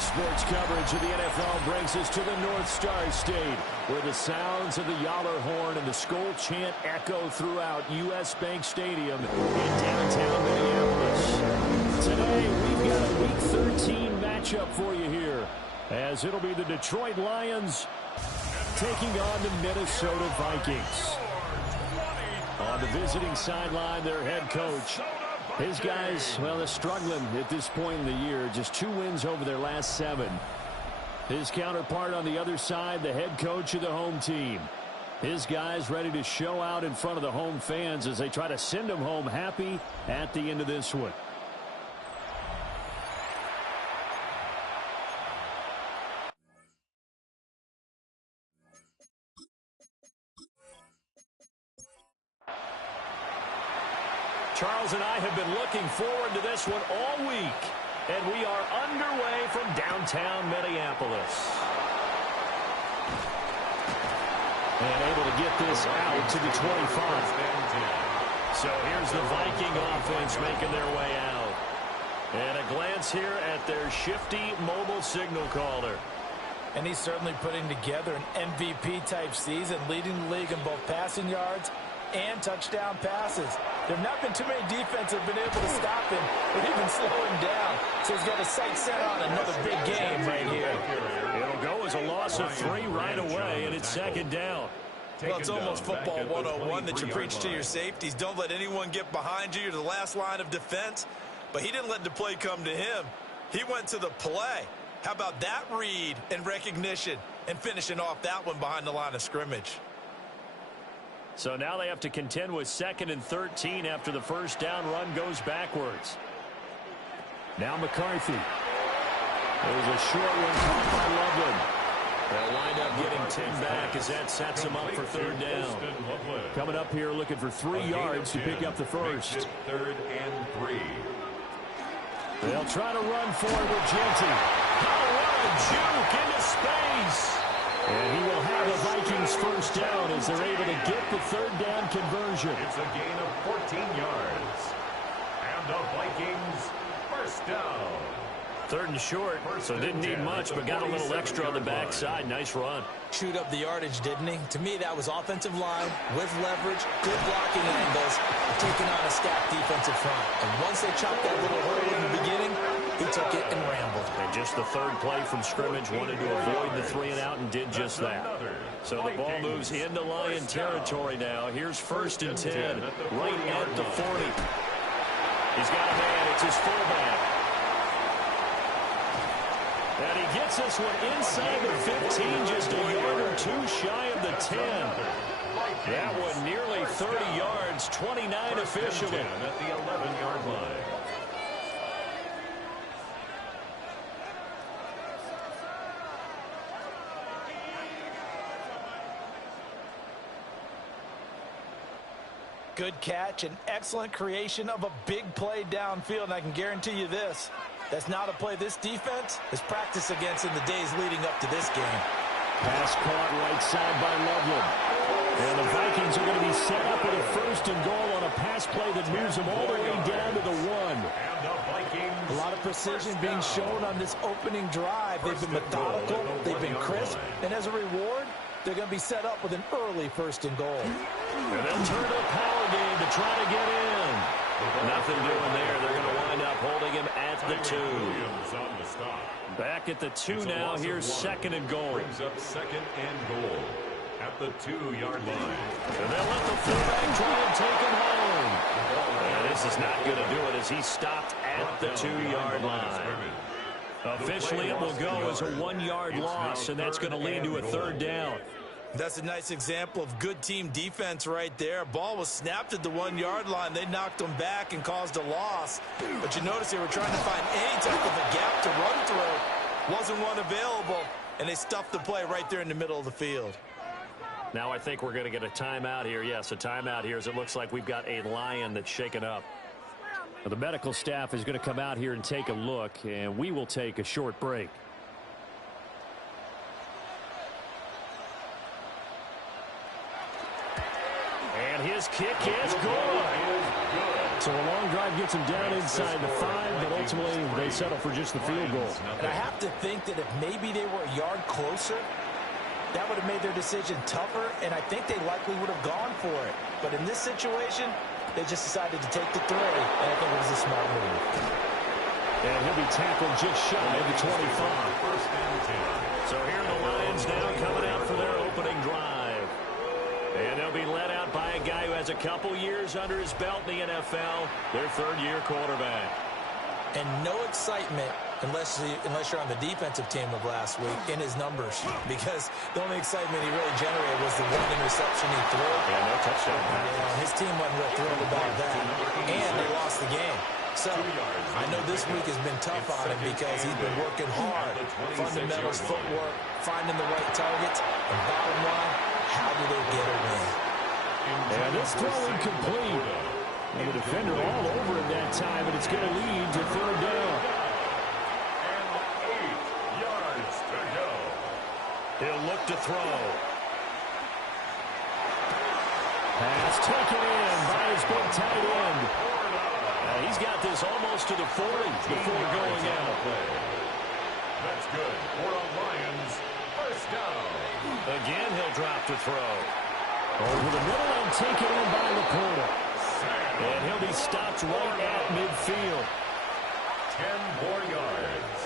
Sports coverage of the NFL brings us to the North Star State, where the sounds of the Yaller horn and the Skol chant echo throughout U.S. Bank Stadium in downtown Minneapolis. Today, we've got a Week 13 matchup for you here, as it'll be the Detroit Lions taking on the Minnesota Vikings. On the visiting sideline, their head coach. His guys, well, they're struggling at this point in the year. Just 2 wins over their last 7. His counterpart on the other side, the head coach of the home team. His guys ready to show out in front of the home fans as they try to send them home happy at the end of this one. Charles and I have been looking forward to this one all week, and we are underway from downtown Minneapolis. And able to get this out to the 25. So here's the Viking offense making their way out. And a glance here at their shifty mobile signal caller. And he's certainly putting together an MVP-type season, leading the league in both passing yards and touchdown passes. There have not been too many defenses that have been able to stop him or even slow him down. So he's got his sights set on another big game right here. It'll go as a loss of 3 right away, and it's second down. Well, it's almost football 101 that you preach to your safeties. Don't let anyone get behind you. You're the last line of defense. But he didn't let the play come to him. He went to the play. How about that read and recognition and finishing off that one behind the line of scrimmage? So now they have to contend with 2nd and 13 after the first down run goes backwards. Now McCarthy. There's a short one caught by Loveland. They'll wind up getting 10 back as that sets them up for 3rd down. Coming up here looking for 3 yards to pick up the first. 3rd and 3. They'll try to run for it with Genty. Oh, what a juke into space. And he will have the Vikings first down as they're able to get the 3rd down conversion. It's a gain of 14 yards. And the Vikings first down. 3rd and short, so didn't need much, but got a little extra on the backside. Nice run. Chewed up the yardage, didn't he? To me, that was offensive line with leverage, good blocking angles, taking on a stacked defensive front. And once they chopped that little hole in the beginning, he took it and rambled. And just the 3rd play from scrimmage, wanted to avoid the 3 and out and did just that. So the ball moves into Lion territory now. Here's 1st and 10, right at the 40. He's got a man. It's his fullback. And he gets this one inside the 15, just a yard or 2 shy of the 10. That one nearly 30 yards, 29 officially. At the 11-yard line. Good catch and excellent creation of a big play downfield, and I can guarantee you this. That's not a play this defense has practiced against in the days leading up to this game. Pass caught right side by Loveland. And the Vikings are going to be set up with a 1st and goal on a pass play that moves them all the way down to the 1. A lot of precision being shown on this opening drive. They've been methodical, they've been crisp, and as a reward, they're going to be set up with an early 1st and goal. And they'll turn a power game to try to get in. Nothing doing there. They're going to wind up holding him at the 2. Back at the 2 now. Here's 2nd and goal. Brings up 2nd and goal at the 2-yard line. And they'll let the fullback try and take him home. And this is not going to do it as he stopped at the 2-yard line. Officially, it will go as a 1-yard loss, and that's going to lead to a 3rd down. That's a nice example of good team defense right there. Ball was snapped at the 1-yard line. They knocked them back and caused a loss. But you notice they were trying to find any type of a gap to run through. Wasn't one available, and they stuffed the play right there in the middle of the field. Now I think we're going to get a timeout here. Yes, a timeout here as it looks like we've got a Lion that's shaken up. Now, the medical staff is going to come out here and take a look, and we will take a short break. And his kick is good. So a long drive gets them down inside the 5, but ultimately they settle for just the field goal. And I have to think that if maybe they were a yard closer, that would have made their decision tougher, and I think they likely would have gone for it. But in this situation, they just decided to take the throw, and I think it was a smart move. And he'll be tackled just shy of the 25. So here are the Lions now coming out for their opening drive. And they'll be led out by a guy who has a couple years under his belt in the NFL, their third-year quarterback. And no excitement unless you're on the defensive team of last week in his numbers, because the only excitement he really generated was the one interception he threw. Yeah, no touchdown. Yeah, his team wasn't real thrilled about that, and they lost the game. So I know this week has been tough on him because he's been working hard. Fundamentals, footwork, finding the right targets, and bottom line, how do they get a win? And this throw incomplete. And the defender all over him that time, and it's going to lead to third down. And 8 yards to go. He'll look to throw. Pass taken in by his big tight end. He's got this almost to the 40 before going out. That's good for the Lions. First down. Again, he'll drop to throw. Over the middle and taken in by Laporta. And he'll be stopped right at midfield. 10 more yards.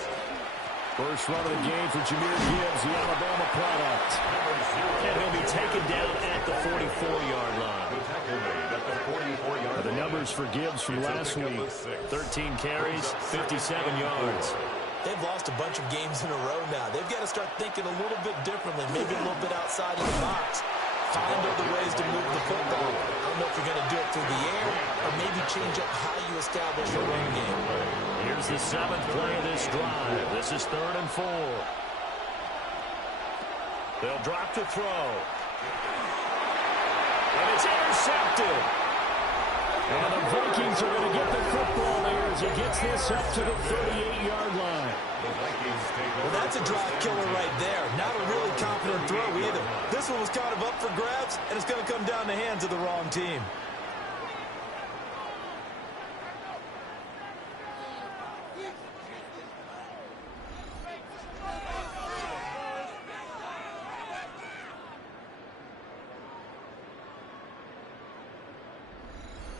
First run of the game for Jahmyr Gibbs, the Alabama product. And he'll be taken down at the 44-yard line. The tackle made at the 44-yard line. The numbers for Gibbs from last week, 13 carries, 57 yards. They've lost a bunch of games in a row now. They've got to start thinking a little bit differently, maybe a little bit outside of the box. Find other ways to move the football. I don't know if you're going to do it through the air or maybe change up how you establish your run game. Here's the 7th play of this drive. This is 3rd and 4. They'll drop to throw. And it's intercepted. And the Vikings are going to get the football there as he gets this up to the 38-yard line. Well, that's a drive killer right there. Not a really confident throw either. This one was kind of up for grabs, and it's going to come down the hands of the wrong team.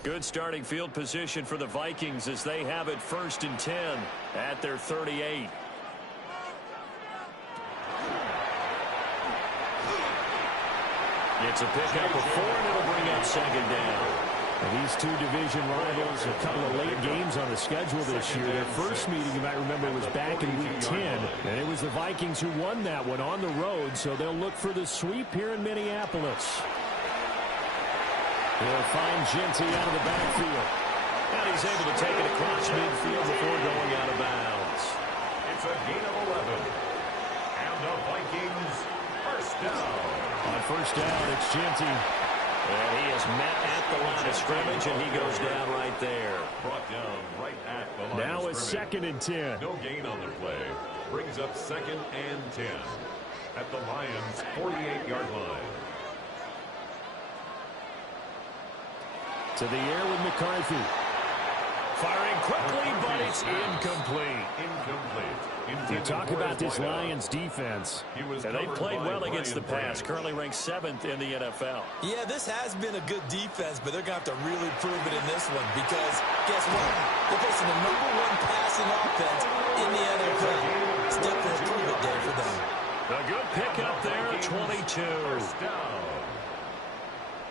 Good starting field position for the Vikings as they have it 1st and 10 at their 38. It's a pickup of 4, and it'll bring up 2nd down. And these two division rivals, a couple of late games on the schedule this year. Their first meeting, you might remember, was back in Week 10, and it was the Vikings who won that one on the road, so they'll look for the sweep here in Minneapolis. He'll find Genty out of the backfield. And he's able to take it across midfield before going out of bounds. It's a gain of 11. And the Vikings first down. On first down, it's Genty. And he is met at the line of scrimmage, and he goes down right there. Brought down right at the line now of it's scrimmage. 2nd and 10. No gain on the play. Brings up 2nd and 10 at the Lions' 48-yard line. To the air with McCarthy. Firing quickly, but it's incomplete. You talk about this Lions defense. And they played well against the pass. Currently ranked 7th in the NFL. Yeah, this has been a good defense, but they're going to have to really prove it in this one because, guess what? They're facing the #1 passing offense in the NFL. It's definitely a prove it day for them. A good pickup there, 22. First down.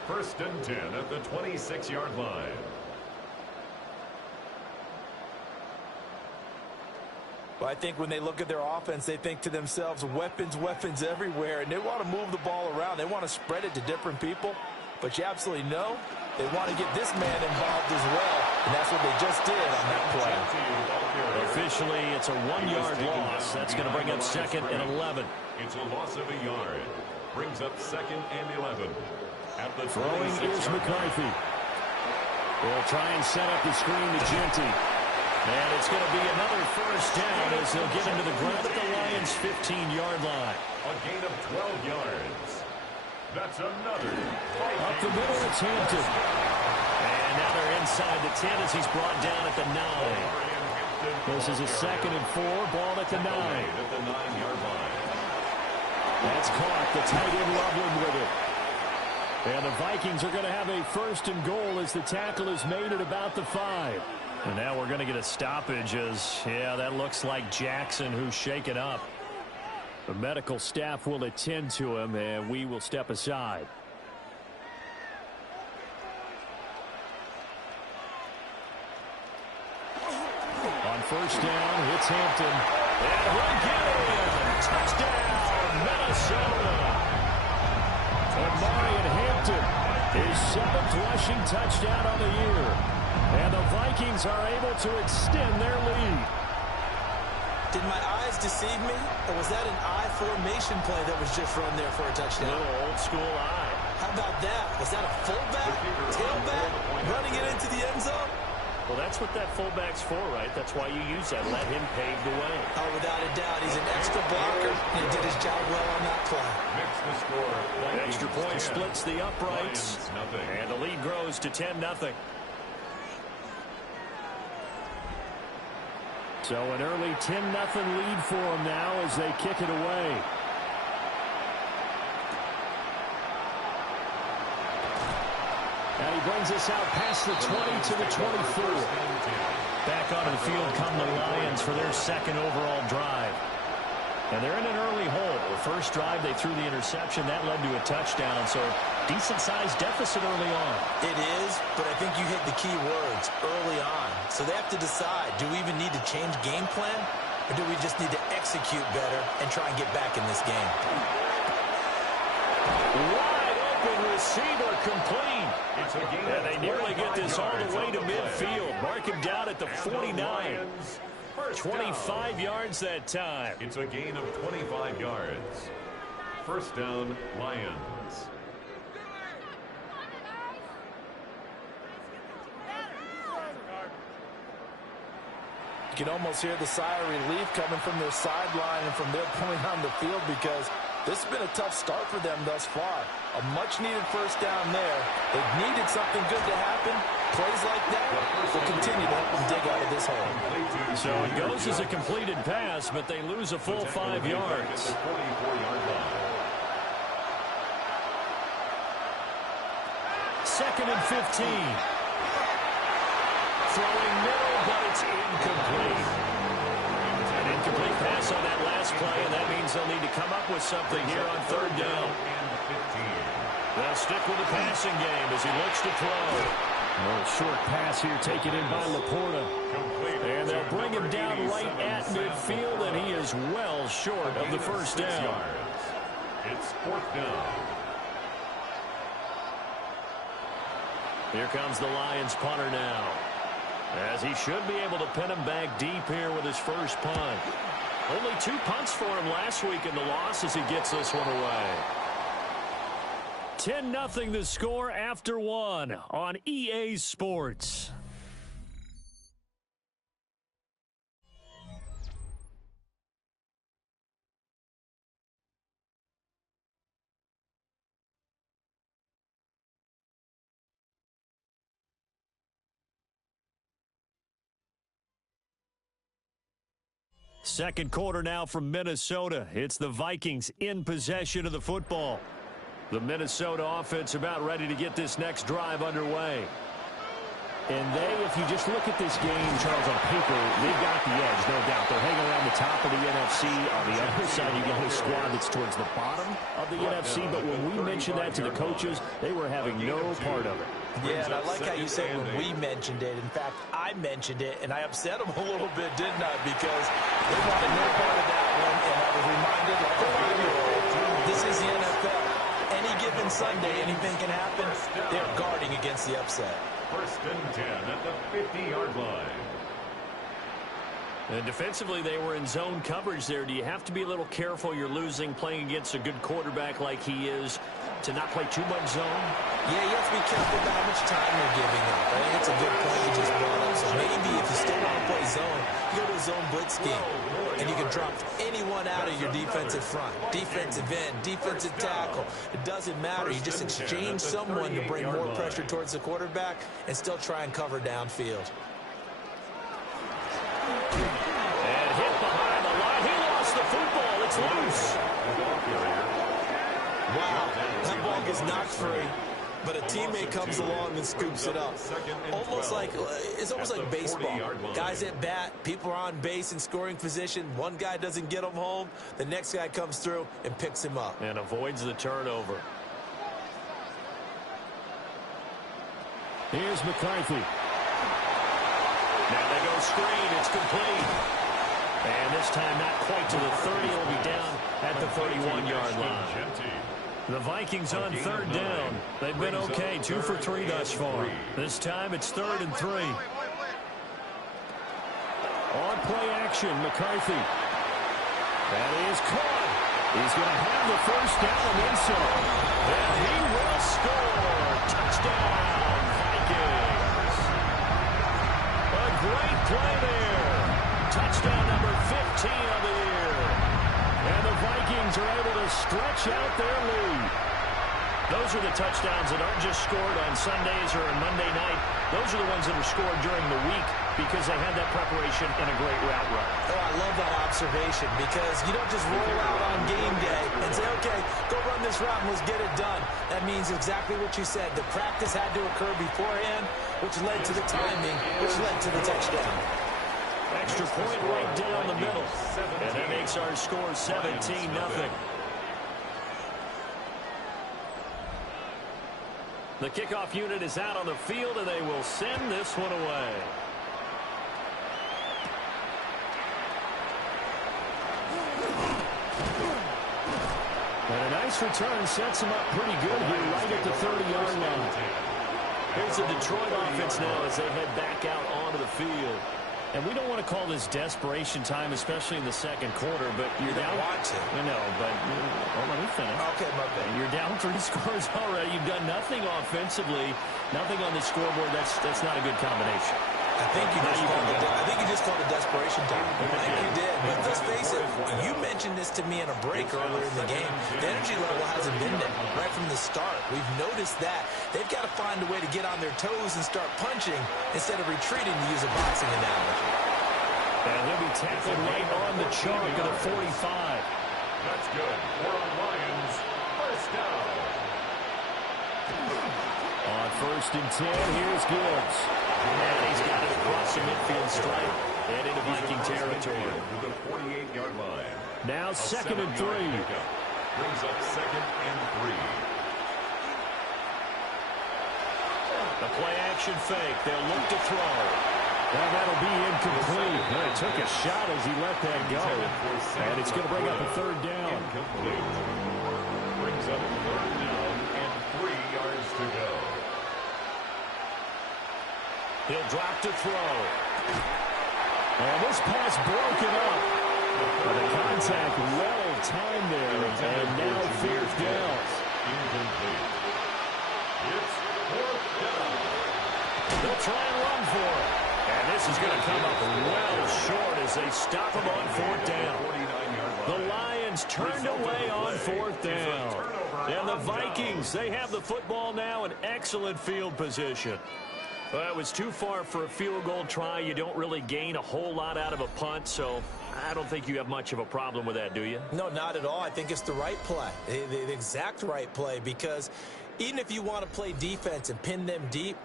1st and 10 at the 26-yard line. Well, I think when they look at their offense, they think to themselves, weapons, weapons everywhere, and they want to move the ball around. They want to spread it to different people, but you absolutely know they want to get this man involved as well, and that's what they just did on that play. Officially, it's a 1-yard loss. That's going to bring up 2nd and 11. It's a loss of a yard. Brings up 2nd and 11. At the throwing is McCarthy. They'll try and set up the screen to Genty. And it's going to be another first down as they'll get into the ground at the Lions' 15-yard line. A gain of 12 yards. That's another. Up the middle, it's Hampton. And now they're inside inside the 10 as he's brought down at the 9. This is a 2nd and 4, ball at the 9. At the 9-yard line. That's caught. The tight end Loveland with it. And the Vikings are going to have a 1st and goal as the tackle is made at about the 5. And now we're going to get a stoppage as, yeah, that looks like Jackson who's shaken up. The medical staff will attend to him, and we will step aside. On 1st down, it's Hampton. And we'll get in. Touchdown, Minnesota. And Marion Hampton, his 7th rushing touchdown on the year. And the Vikings are able to extend their lead. Did my eyes deceive me? Or was that an I formation play that was just run there for a touchdown? A little old school eye. How about that? Was that a fullback, tailback, running it into the end zone? Well, that's what that fullback's for, right? That's why you use that. Let him pave the way. Oh, without a doubt. He's an extra blocker. He did his job well on that play. Mix the score. Extra point splits the uprights. And the lead grows to 10-0. So an early 10-0 lead for them now as they kick it away. And he brings us out past the 20 to the 24. Back onto the field come the Lions for their 2nd overall drive. And they're in an early hole. The first drive, they threw the interception. That led to a touchdown. So decent-sized deficit early on. It is, but I think you hit the key words, early on. So they have to decide, do we even need to change game plan? Or do we just need to execute better and try and get back in this game? Wide open receiver complete. And they nearly get this all the way to midfield. Mark him down at the 49. 25 yards that time. It's a gain of 25 yards. 1st down, Lions. You can almost hear the sigh of relief coming from their sideline and from their point on the field because this has been a tough start for them thus far. A much-needed 1st down there. They've needed something good to happen. Plays like that will continue to help them dig out of this hole. So it goes as a completed pass, but they lose a full 5 yards. 2nd and 15. Throwing middle, but it's incomplete. An incomplete pass on that last play, and that means they'll need to come up with something here on 3rd down. They'll stick with the passing game as he looks to throw. A little short pass here taken in by Laporta. And they'll bring him down right at midfield, and he is well short of the 1st down. It's 4th down. Here comes the Lions punter now, as he should be able to pin him back deep here with his first punt. Only 2 punts for him last week in the loss as he gets this one away. 10-0 the score after 1 on EA Sports. Second quarter now from Minnesota. It's the Vikings in possession of the football. The Minnesota offense about ready to get this next drive underway. And they, if you just look at this game, Charles, on paper, they've got the edge, no doubt. They're hanging around the top of the NFC. On the other side, you get a squad that's towards the bottom of the NFC. But when we mentioned that to the coaches, they were having no part of it. Yeah, and I like how you said when we mentioned it. In fact, I mentioned it, and I upset them a little bit, didn't I? Because they wanted no part of that one, and I was reminded, like a 5-year-old, this is the NFL. Any given Sunday, anything can happen. They're guarding against the upset. 1st and 10 at the 50-yard line. And defensively, they were in zone coverage there. Do you have to be a little careful? You're losing, playing against a good quarterback like he is, to not play too much zone? Yeah, you have to be careful about how much time you're giving up. I think it's a good point you just brought up. So maybe if you still want to play zone, you You go to a zone blitz scheme, and you can drop anyone out of your defensive front. Defensive end, defensive tackle. It doesn't matter. You just exchange someone to bring more pressure towards the quarterback and still try and cover downfield. And hit behind the line. He lost the football. It's loose. Wow, that ball gets knocked free, but a teammate comes along and scoops it up. It's almost like baseball. Guys at bat, people are on base in scoring position. One guy doesn't get him home. The next guy comes through and picks him up. And avoids the turnover. Here's McCarthy. Now they go screen. It's complete. And this time not quite to the 30. It'll be down at the 31-yard line. The Vikings on third down. They've been okay, 2 for 3 thus far. This time it's 3rd and 3. On play action, McCarthy. That is caught. He's going to have the first down and then some. And he will score. Touchdown, Vikings. A great play there. Touchdown number 15 of the year. And the Vikings are able to stretch out their lead. Those are the touchdowns that aren't just scored on Sundays or on Monday night. Those are the ones that are scored during the week because they had that preparation and a great route run. Oh, I love that observation because you don't just roll out on game day and say, okay, go run this route and let's get it done. That means exactly what you said. The practice had to occur beforehand, which led to the timing, which led to the touchdown. Extra point right down the middle. And that makes our score 17-0. The kickoff unit is out on the field, and they will send this one away. And a nice return sets them up pretty good here right at the 30-yard line. Here's the Detroit offense now as they head back out onto the field. And we don't want to call this desperation time, especially in the second quarter, but you're down. Watch it. I know, but let me finish. Okay, my bad. You're down 3 scores already. You've done nothing offensively, nothing on the scoreboard. That's not a good combination. I think you just called it desperation time. I think you did. But let's face it, you mentioned this to me in a break earlier in the game. The energy level hasn't been there right from the start. We've noticed that. They've got to find a way to get on their toes and start punching instead of retreating, to use a boxing analogy. And he'll be tackled right on the chalk at a 45. That's good. For the Lions, first down. On 1st and 10, here's Gibbs. And he's got it across the midfield stripe and into Viking territory. To the 48-yard line. Now 2nd and 3. Brings up 2nd and 3. The play action fake. They'll look to throw. Well, that'll be incomplete. Well, he took a shot as he let that go. And it's going to bring up a 3rd down. Incomplete. Brings up 3rd down and 3 yards to go. He'll drop to throw. And this pass broken up. But the contact well timed there. And now 4th down. Incomplete. It's 4th down. They'll try and run for it. And this is going to come up well short as they stop him on 4th down. The Lions turned away on 4th down. And the Vikings, they have the football now in excellent field position. Well, it was too far for a field goal try. You don't really gain a whole lot out of a punt, so I don't think you have much of a problem with that, do you? No, not at all. I think it's the right play, the exact right play, because even if you want to play defense and pin them deep,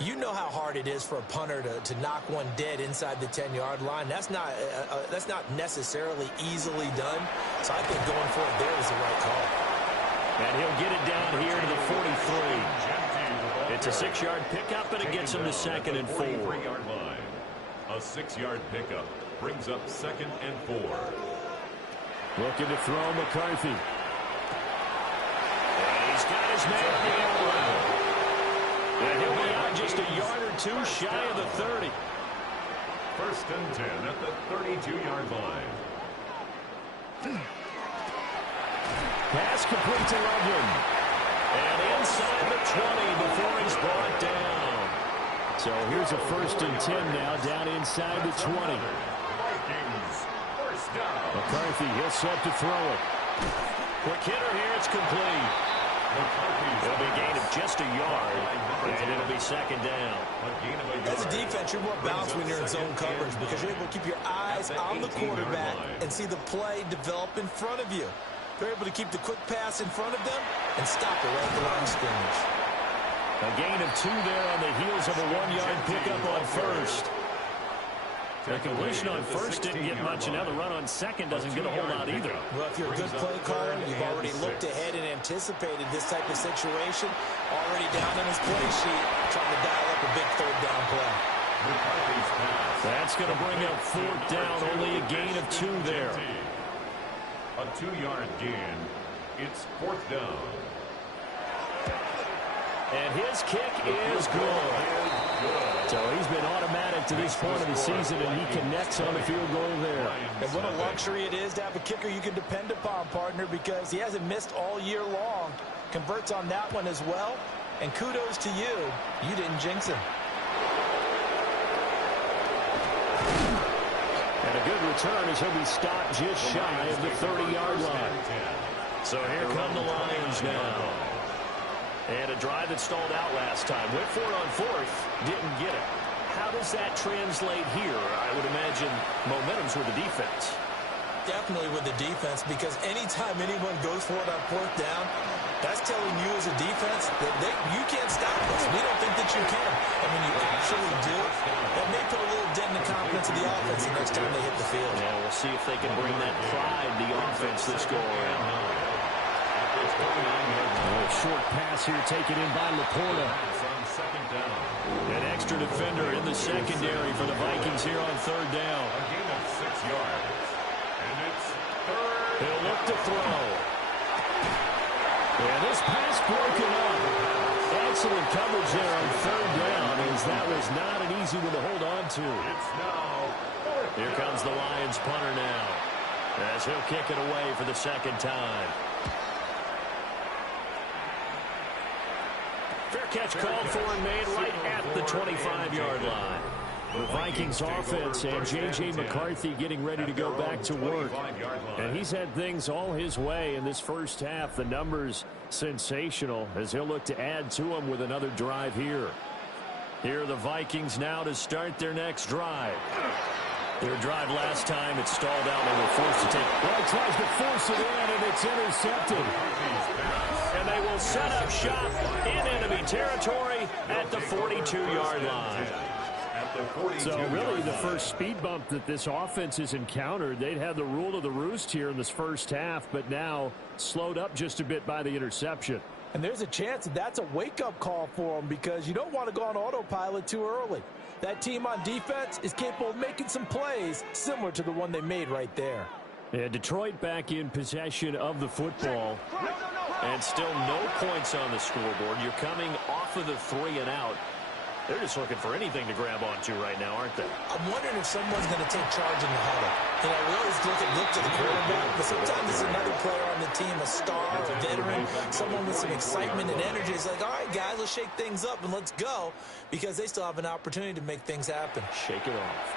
you know how hard it is for a punter to knock one dead inside the 10-yard line. That's not necessarily easily done. So I think going for it there is the right call. And he'll get it down here to the 43. It's a 6-yard pickup, and it gets him to 2nd and 4. 43-yard line. A 6-yard pickup brings up 2nd and 4. Looking to throw McCarthy. And he's got his man on the end line. And he'll be out just a yard or 2 shy of the 30. 1st and 10 at the 32-yard line. Pass complete to Loveland. And inside the 20 before he's brought down. So here's a 1st and 10 now down inside the 20. Vikings, first down. McCarthy, he'll set to throw it. Quick hitter here, it's complete. It'll be a gain of just a yard, and it'll be second down. As a defense, you're more balanced when you're in zone coverage because you're able to keep your eyes on the quarterback and see the play develop in front of you. They're able to keep the quick pass in front of them and stop it right at the line of scrimmage. A gain of 2 there on the heels of a 1-yard pickup on first. The completion on first didn't get much, and now the run on second doesn't get a whole lot either. Well, if you're a good play caller, you've already looked ahead and anticipated this type of situation. Already down on his play sheet, trying to dial up a big third down play. That's going to bring up fourth down, only a gain of 2 there. A 2-yard gain. It's fourth down. And his kick is good. So he's been automatic to this point of the season, and he connects on the field goal there. And what a luxury it is to have a kicker you can depend upon, partner, because he hasn't missed all year long. Converts on that one as well. And kudos to you. You didn't jinx him. And a good return as he'll be stopped just shy of the 30-yard line. So here come the Lions now. And a drive that stalled out last time. Went for it on fourth. Didn't get it. How does that translate here? I would imagine momentum's with the defense. Definitely with the defense, because anytime anyone goes for it on fourth down, that's telling you as a defense that you can't stop us. We don't think that you can. And when you actually do, that may put a little dent in the confidence of the offense the next time they hit the field. Yeah, we'll see if they can bring that pride to the offense this go-around. A short pass here taken in by Laporta. An extra defender in the secondary for the Vikings here on third down. A gain of 6 yards. And it's third. He'll look to throw. And this pass broken up. Excellent coverage there on third down, as that was not an easy one to hold on to. It's now fourth. Here comes the Lions punter now, as he'll kick it away for the second time. Fair catch called for and made right at the 25-yard line. The Vikings offense and J.J. McCarthy getting ready to go back to work. And he's had things all his way in this first half. The numbers sensational as he'll look to add to them with another drive here. Here are the Vikings now to start their next drive. Their drive last time, it stalled out. They were forced to take. Well, he tries to force it in, and it's intercepted. And they will set up shop in enemy territory at the 42-yard line. So really the first speed bump that this offense has encountered. They'd had the rule of the roost here in this first half, but now slowed up just a bit by the interception. And there's a chance that that's a wake-up call for them, because you don't want to go on autopilot too early. That team on defense is capable of making some plays similar to the one they made right there. Yeah, Detroit back in possession of the football. And still no points on the scoreboard. You're coming off of the 3 and out. They're just looking for anything to grab onto right now, aren't they? I'm wondering if someone's going to take charge in the huddle. You know, we always look to the quarterback, but sometimes it's another player on the team, a star, a veteran, someone with some excitement and energy. It's like, all right, guys, let's shake things up and let's go, because they still have an opportunity to make things happen. Shake it off.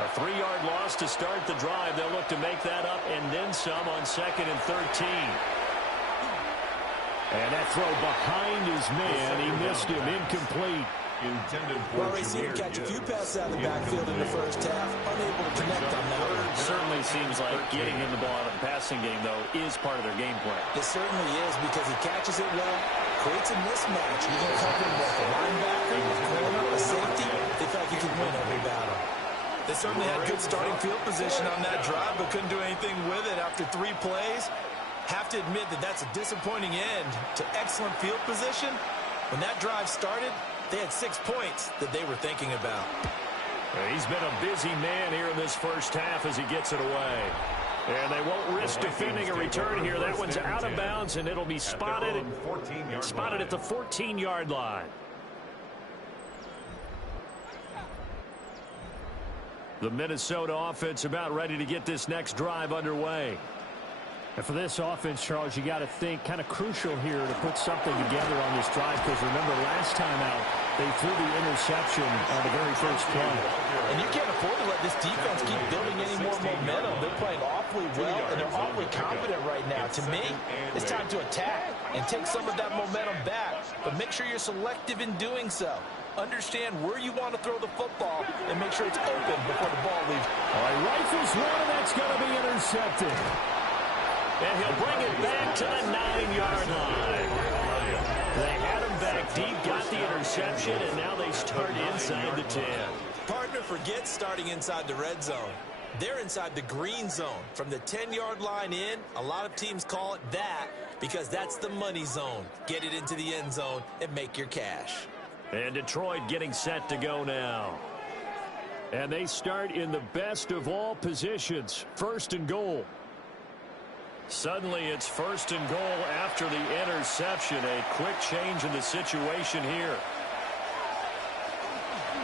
A 3-yard loss to start the drive. They'll look to make that up and then some on 2nd and 13. And that throw behind his man. He missed him. Incomplete. Well, they seem to catch a few passes out of the backfield in the first half. Unable to connect on that one. Certainly seems like getting him the ball out of the passing game, though, is part of their game plan. It certainly is, because he catches it well, creates a mismatch. You're going to cover him with a linebacker, a corner, a safety. They feel like he can win every battle. They certainly had good starting field position on that drive, but couldn't do anything with it after 3 plays. Have to admit that that's a disappointing end to excellent field position. When that drive started, they had 6 points that they were thinking about. He's been a busy man here in this first half as he gets it away. And they won't risk defending a return here. That one's out of bounds, and it'll be spotted at the 14-yard line. The Minnesota offense about ready to get this next drive underway. And for this offense, Charles, you got to think kind of crucial here to put something together on this drive, because remember last time out, They threw the interception on the very first play. And you can't afford to let this defense keep building any more momentum. They're playing awfully well, and they're awfully confident right now. To me, it's time to attack and take some of that momentum back. But make sure you're selective in doing so. Understand where you want to throw the football and make sure it's open before the ball leaves. All right, rifles one, and that's going to be intercepted. And he'll bring it back to the 9-yard line. They had him back deep, got the interception, and now they start inside the 10. Partner forgets starting inside the red zone. They're inside the green zone. From the 10-yard line in, a lot of teams call it that because that's the money zone. Get it into the end zone and make your cash. And Detroit getting set to go now. And they start in the best of all positions, 1st and goal. Suddenly it's 1st and goal after the interception. A quick change in the situation here.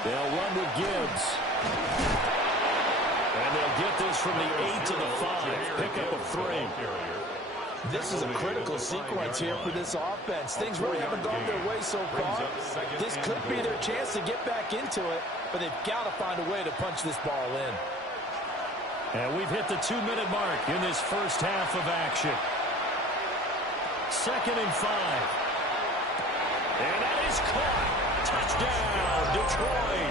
They'll run with Gibbs. And they'll get this from the 8 to the 5. Pick up of 3. This is a critical sequence here for this offense. Things really haven't gone their way so far. This could be their chance to get back into it, but they've got to find a way to punch this ball in. And we've hit the 2-minute mark in this first half of action. 2nd and 5. And that is caught. Touchdown, Detroit.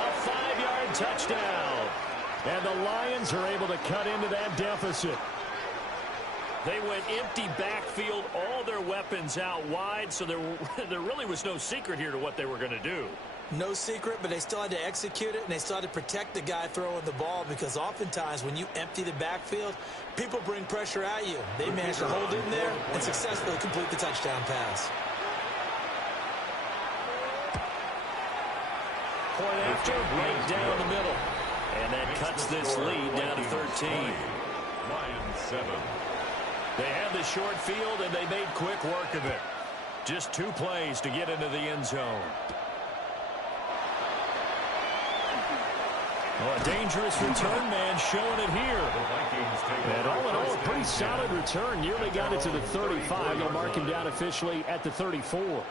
A 5-yard touchdown. And the Lions are able to cut into that deficit. They went empty backfield, all their weapons out wide, so there really was no secret here to what they were going to do. No secret, but they still had to execute it, and they still had to protect the guy throwing the ball because oftentimes when you empty the backfield, people bring pressure at you. They managed to hold in there and successfully complete the touchdown pass. Point after, right down the middle. And that cuts this lead down to 13. Lions 7. They had the short field, and they made quick work of it. Just 2 plays to get into the end zone. Well, a dangerous return man showing it here. And all in all, a pretty solid return. Nearly got it to the 35. They'll mark him down officially at the 34. Well,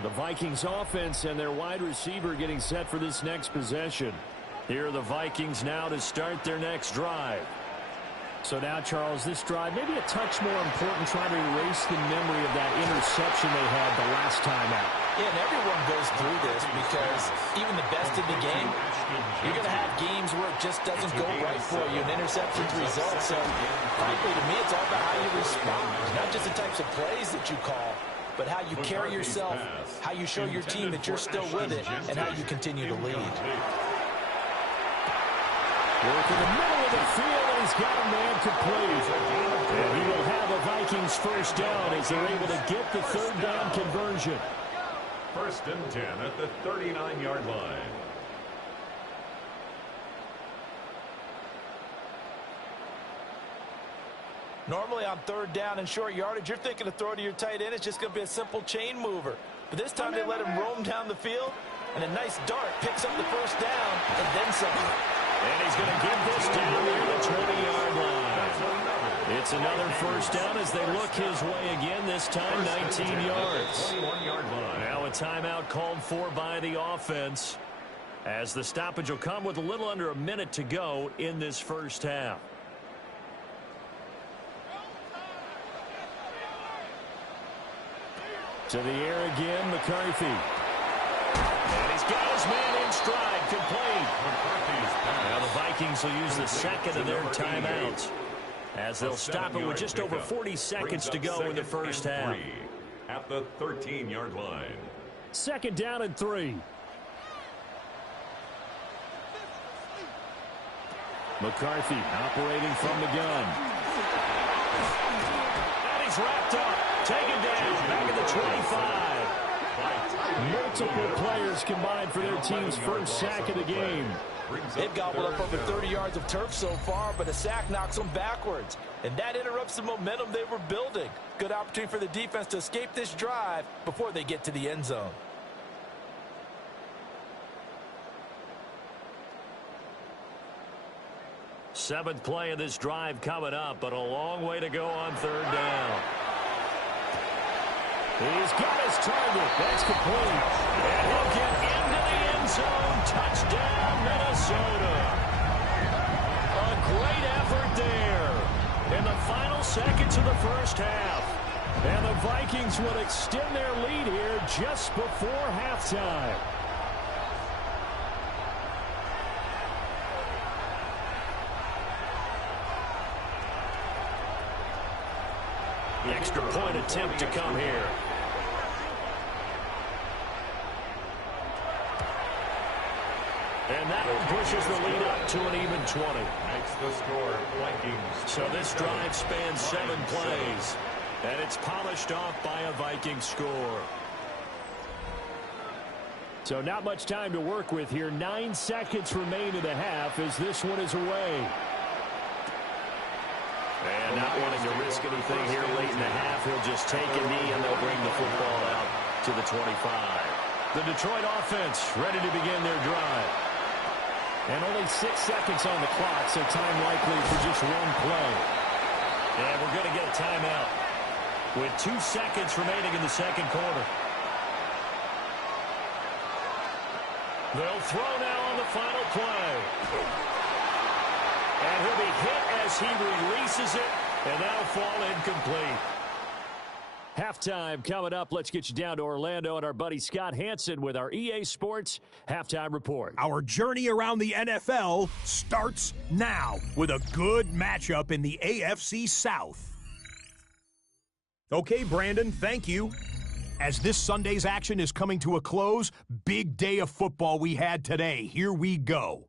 the Vikings offense and their wide receiver getting set for this next possession. Here are the Vikings now to start their next drive. So now, Charles, this drive maybe a touch more important, trying to erase the memory of that interception they had the last time out. Yeah, and everyone goes through this because even the best in the game, you're going to have games where it just doesn't go right for you, and interceptions result. So, frankly, to me, it's all about how you respond, not just the types of plays that you call, but how you carry yourself, how you show your team that you're still with it, and how you continue to lead. Work in the middle of the field, and he's got a man complete. And he will have a Vikings first down as they're able to get the 3rd down conversion. 1st and 10 at the 39-yard line. Normally on 3rd down and short yardage, you're thinking to throw to your tight end. It's just going to be a simple chain mover. But this time they let him roam down the field, and a nice dart picks up the first down, and then some. And he's going to get this down near the 20-yard line. It's another first down as they look his way again, this time 19 yards. Now a timeout called for by the offense as the stoppage will come with a little under a minute to go in this first half. To the air again, McCarthy. And he's got his man in stride, complete. Now the Vikings will use the second of their timeouts as they'll stop it with just over 40 seconds to go in the first half. At the 13-yard line. 2nd down and 3. McCarthy operating from the gun. And he's wrapped up. Taken down, back at the 25. Multiple players combined for their team's first sack of the game. They've gobbled up over 30 yards of turf so far, but a sack knocks them backwards. And that interrupts the momentum they were building. Good opportunity for the defense to escape this drive before they get to the end zone. Seventh play of this drive coming up, but a long way to go on 3rd down. He's got his target. That's complete. And he'll get into the end zone. Touchdown, Minnesota. A great effort there in the final seconds of the first half. And the Vikings will extend their lead here just before halftime. The extra point attempt to come here. And that one pushes the lead up to an even 20. Makes the score Vikings. So this drive spans 7 plays. And it's polished off by a Viking score. So not much time to work with here. 9 seconds remain in the half as this one is away. And not wanting to risk anything here late in the half, he'll just take a knee and they'll bring the football out to the 25. The Detroit offense ready to begin their drive. And only 6 seconds on the clock, so time likely for just one play. And we're going to get a timeout with 2 seconds remaining in the second quarter. They'll throw now on the final play. And he'll be hit as he releases it, and that'll fall incomplete. Halftime coming up. Let's get you down to Orlando and our buddy Scott Hansen with our EA Sports Halftime Report. Our journey around the NFL starts now with a good matchup in the AFC South. Okay, Brandon, thank you. As this Sunday's action is coming to a close, big day of football we had today. Here we go.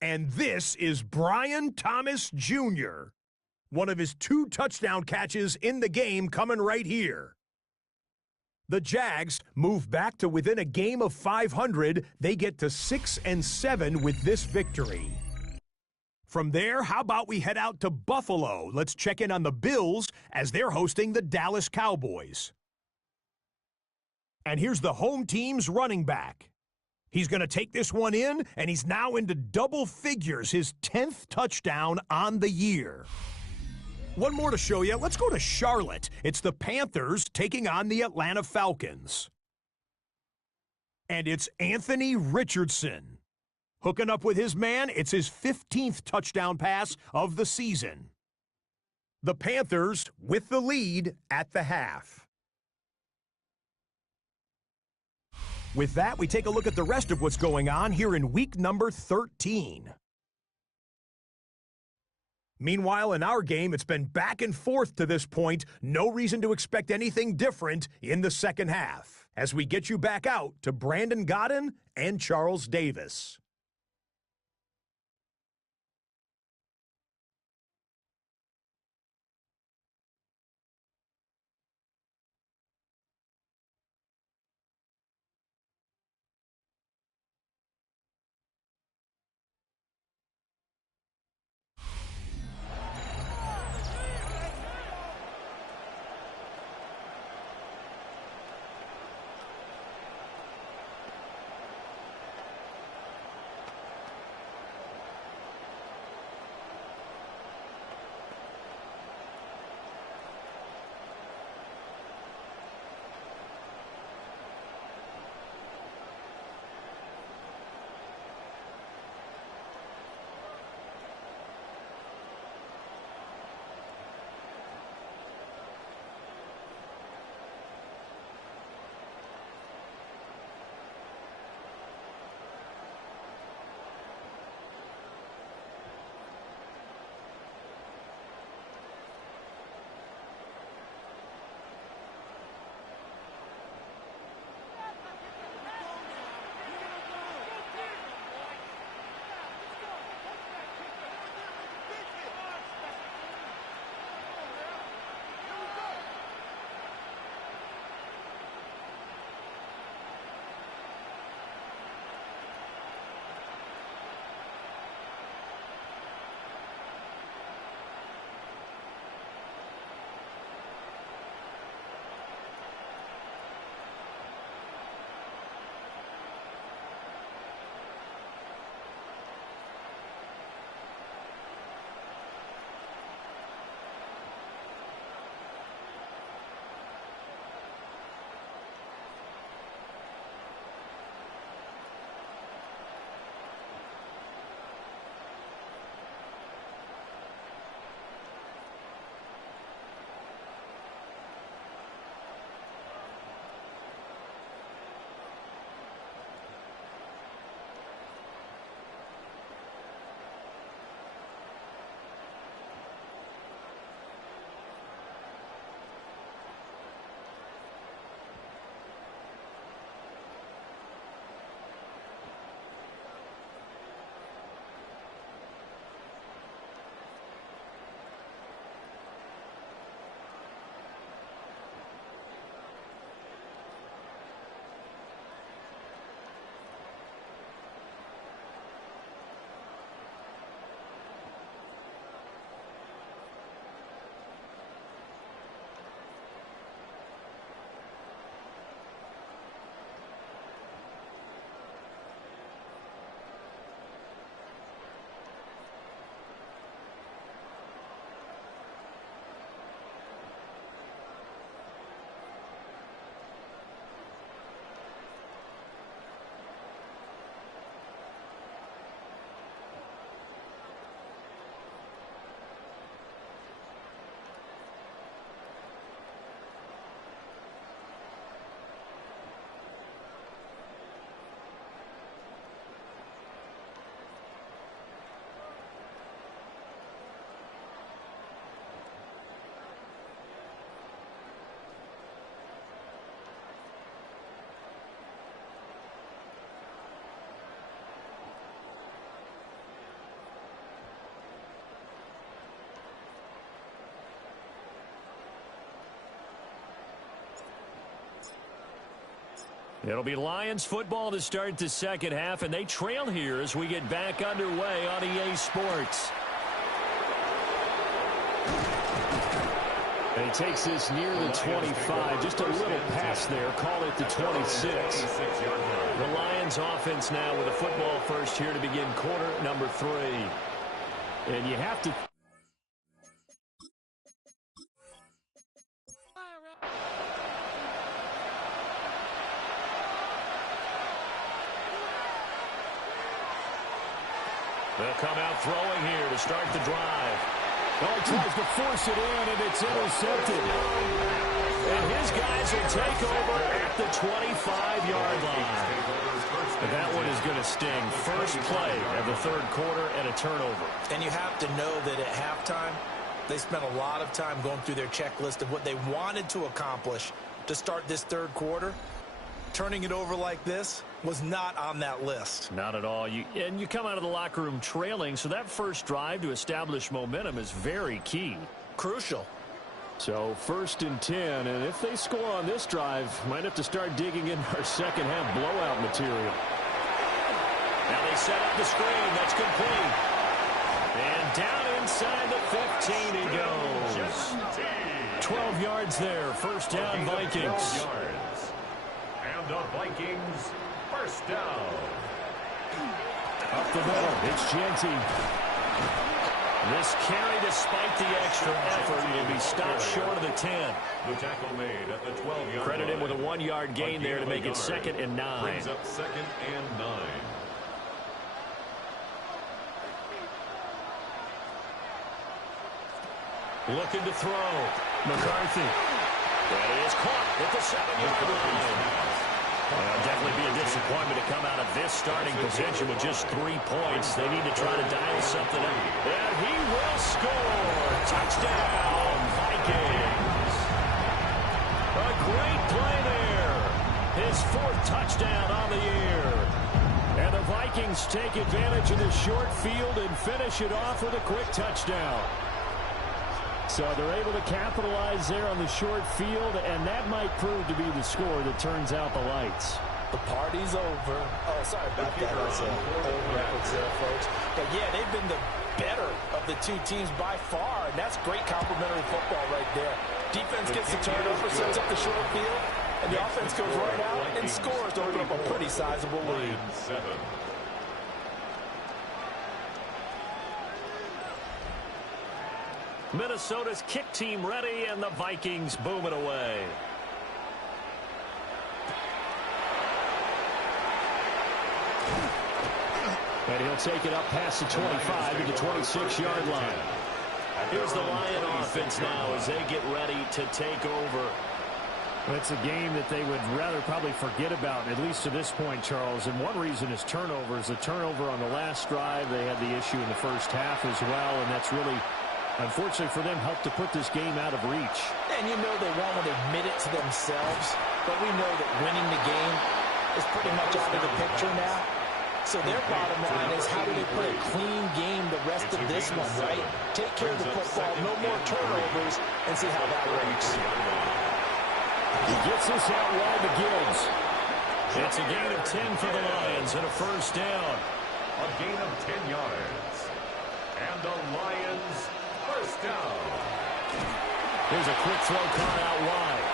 And this is Brian Thomas Jr., one of his 2 touchdown catches in the game coming right here. The Jags move back to within a game of 500. They get to 6-7 with this victory. From there, how about we head out to Buffalo? Let's check in on the Bills as they're hosting the Dallas Cowboys. And here's the home team's running back. He's going to take this one in, and he's now into double figures, his 10th touchdown on the year. One more to show you. Let's go to Charlotte. It's the Panthers taking on the Atlanta Falcons. And it's Anthony Richardson. Hooking up with his man, it's his 15th touchdown pass of the season. The Panthers with the lead at the half. With that, we take a look at the rest of what's going on here in week number 13. Meanwhile, in our game, it's been back and forth to this point. No reason to expect anything different in the second half, as we get you back out to Brandon Godden and Charles Davis. It'll be Lions football to start the second half, and they trail here as we get back underway on EA Sports. And he takes this near the 25, just a little pass there, call it the 26. The Lions offense now with a football first here to begin quarter number 3. And you have to... They'll come out throwing here to start the drive. Oh, he tries to force it in, and it's intercepted. And his guys will take over at the 25-yard line. And that one is going to sting. First play of the third quarter and a turnover. And you have to know that at halftime, they spent a lot of time going through their checklist of what they wanted to accomplish to start this third quarter. Turning it over like this was not on that list. Not at all. And you come out of the locker room trailing, so that first drive to establish momentum is very key. Crucial. So 1st and 10, and if they score on this drive, might have to start digging in our second half blowout material. Now they set up the screen. That's complete. And down inside the 15 he goes. 12 yards there. First down, Vikings. And the Vikings first down. Up the middle, it's Genty. This carry, despite the extra effort, will be stopped short of the 10. The tackle made at the 12-yard line. Credit him with a 1-yard gain there to make it 2nd and 9. Brings up 2nd and 9. Looking to throw. McCarthy. That is caught at the 7-yard line. Well, definitely be a disappointment to come out of this starting position with just 3 points. They need to try to dial something up. And he will score. Touchdown, Vikings. A great play there. His 4th touchdown on the year. And the Vikings take advantage of the short field and finish it off with a quick touchdown. So they're able to capitalize there on the short field, and that might prove to be the score that turns out the lights. The party's over. Oh, sorry about that. That's an old reference there, folks. But, yeah, they've been the better of the two teams by far, and that's great complimentary football right there. Defense gets the turnover, sets up the short field, and the offense goes right out and scores to open up a pretty sizable lead. 7. Minnesota's kick team ready, and the Vikings boom it away. And he'll take it up past the 25 to the 26-yard line. Here's the Lion offense now as they get ready to take over. It's a game that they would rather probably forget about, at least to this point, Charles. And one reason is turnovers. The turnover on the last drive, they had the issue in the first half as well, and that's really, unfortunately for them, helped to put this game out of reach. And you know they won't admit it to themselves, but we know that winning the game is pretty much out of the picture now. So their bottom line is, how do they play a clean game the rest of this one, right? Take care of the football, no more turnovers, and see how that works. He gets this out wide to Gibbs. It's a gain of 10 for the Lions and a first down. A gain of 10 yards. And the Lions first down. Here's a quick throw caught out wide.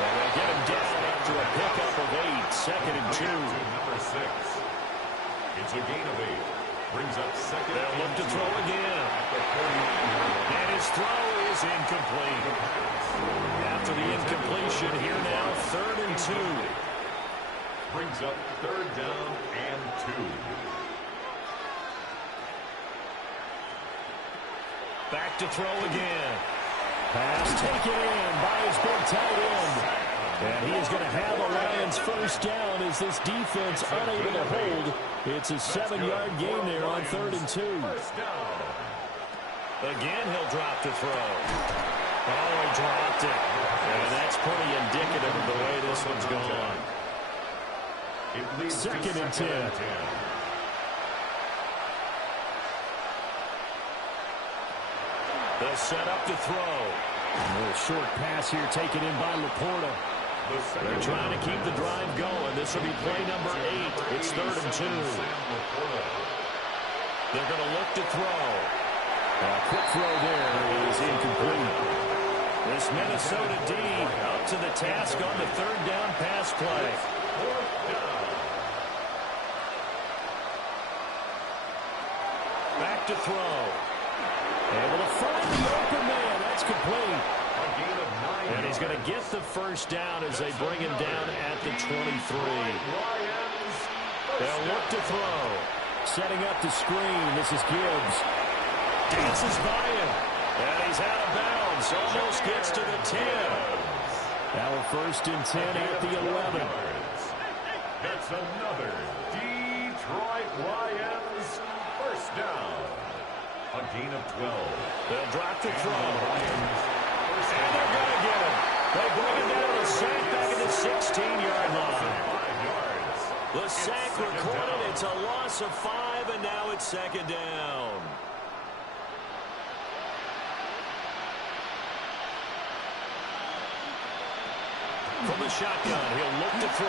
And they get him down after a pickup of 8, 2nd and 2. Number 6. It's a gain of 8. Brings up 2nd. They'll look to throw again. And his throw is incomplete. After the incompletion, here now, 3rd and 2. Brings up 3rd down and 2. Back to throw again. Pass taken in by his big tight end. And he is going to have a Lions first down as this defense unable to hold. It's a 7-yard gain there on 3rd and 2. Again, he'll drop to throw. Oh, he dropped it. And that's pretty indicative of the way this one's gone. 2nd and 10. They'll set up to throw. A little short pass here taken in by Laporta. They're trying to keep the drive going. This will be play number 8. It's 3rd and 2. They're going to look to throw. A quick throw there is incomplete. This Minnesota D up to the task on the 3rd down pass play. Back to throw. Able to find the open man. That's complete. And he's going to get the first down as they bring him down at the 23. They'll look to throw. Setting up the screen. This is Gibbs. Dances by him. And he's out of bounds. Almost gets to the 10. Now a 1st and 10 at the 11. That's another Detroit Lions first down. A gain of 12. They'll drop the throw. And they're going to get him. They bring him down a sack back at the 16-yard line. The sack recorded. It's a loss of 5, and now it's 2nd down. From the shotgun, he'll look to throw.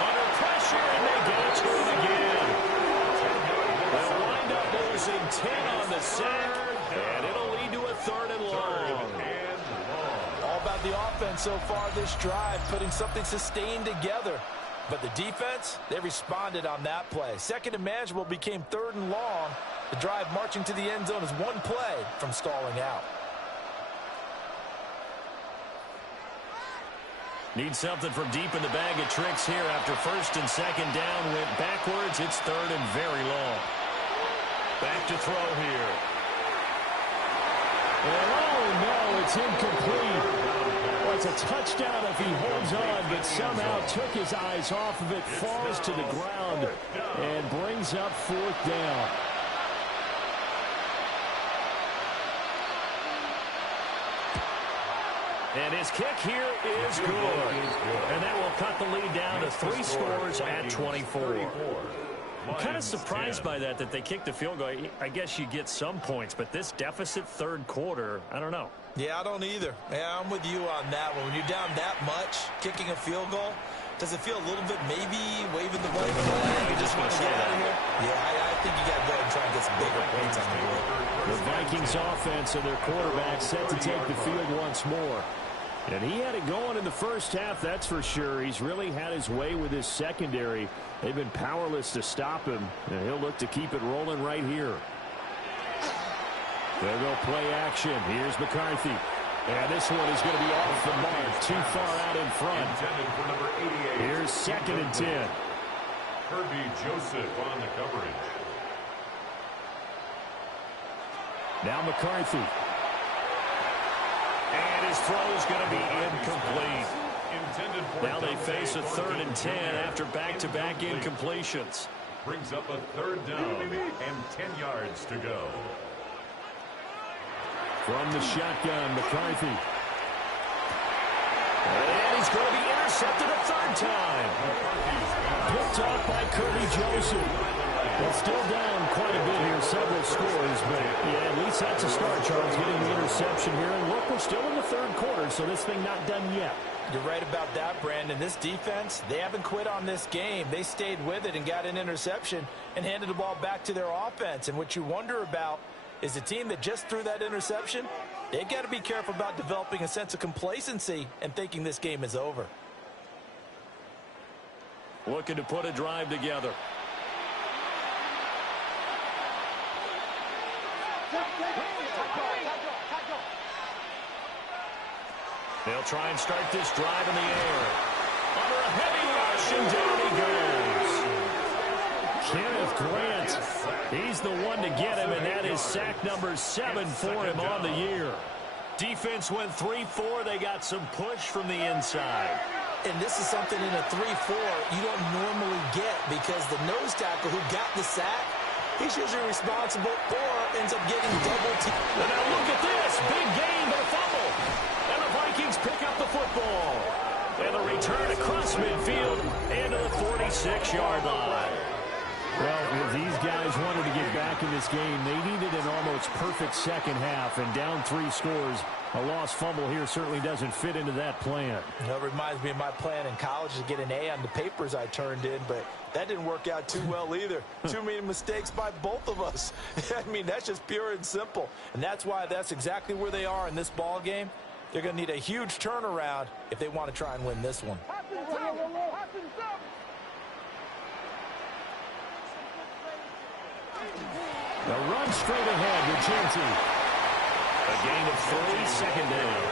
Under pressure, and they get it to him again. They'll wind up losing 10 on the sack, and it'll lead to a 3rd and long. All about the offense so far this drive, putting something sustained together. But the defense, they responded on that play. 2nd and manageable became 3rd and long. The drive marching to the end zone is one play from stalling out. Need something from deep in the bag of tricks here after 1st and 2nd down went backwards. It's 3rd and very long. Back to throw here. And oh no, it's incomplete. Well, it's a touchdown if he holds on, but somehow took his eyes off of it, falls to the ground, and brings up 4th down. And his kick here is good. And that will cut the lead down to 3 scores at 24. I'm kind of surprised by that they kicked the field goal. I guess you get some points, but this deficit 3rd quarter, I don't know. Yeah, I don't either. Yeah, I'm with you on that one. When you're down that much, kicking a field goal, does it feel a little bit maybe waving the white flag? You just want to get out of here? Yeah, I think you got to go and try and get some bigger points on the board. The Vikings offense and their quarterback set to take the field once more. And he had it going in the first half, that's for sure. He's really had his way with his secondary. They've been powerless to stop him, and he'll look to keep it rolling right here. They'll go play action. Here's McCarthy. And this one is going to be off the mark, too far out in front. Here's 2nd and 10. Kirby Joseph on the coverage. Now McCarthy. And his throw is going to be incomplete. Now they face a 3rd and 10 after back-to-back incompletions. Brings up a 3rd down and 10 yards to go. From the shotgun, McCarthy. And he's going to be intercepted a 3rd time. Picked off by Kirby Joseph. Well, still down quite a bit here, several scores, but yeah, at least that's a start, Charles, getting the interception here. And look, we're still in the 3rd quarter, so this thing not done yet. You're right about that, Brandon. This defense, they haven't quit on this game. They stayed with it and got an interception and handed the ball back to their offense. And what you wonder about is the team that just threw that interception, they've got to be careful about developing a sense of complacency and thinking this game is over. Looking to put a drive together. They'll try and start this drive in the air. Under a heavy rush, and down he goes. Kenneth Grant, he's the one to get him, and that is sack number 7 for him on the year. Defense went 3-4. They got some push from the inside. And this is something in a 3-4 you don't normally get because the nose tackle who got the sack, he's usually responsible or ends up getting double teamed. And now look at this. Big gain, but a fumble. And the Vikings pick up the football. And the return across midfield and to the 46-yard line. Well, if these guys wanted to get back in this game, they needed an almost perfect second half, and down 3 scores, A lost fumble here certainly doesn't fit into that plan. It reminds me of my plan in college to get an A on the papers I turned in, but that didn't work out too well either. Too many mistakes by both of us. I mean, that's just pure and simple. And that's why that's exactly where they are in this ball game. They're going to need a huge turnaround if they want to try and win this one. The run straight ahead with Kinetik. A gain of 3, second down.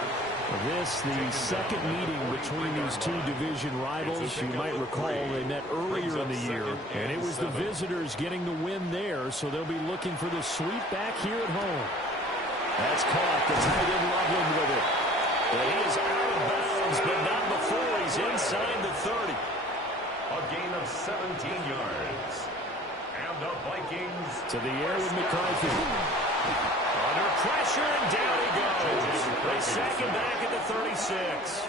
This, the second meeting between these two division rivals. You might recall they met earlier in the year, and it was the visitors getting the win there, so they'll be looking for the sweep back here at home. That's caught. The tight end Loveland with it. But he is out of bounds, but not before he's inside the 30. A gain of 17 yards. And the Vikings to the air with McCarthy. Under pressure, and down he goes. They sack him back at the 36.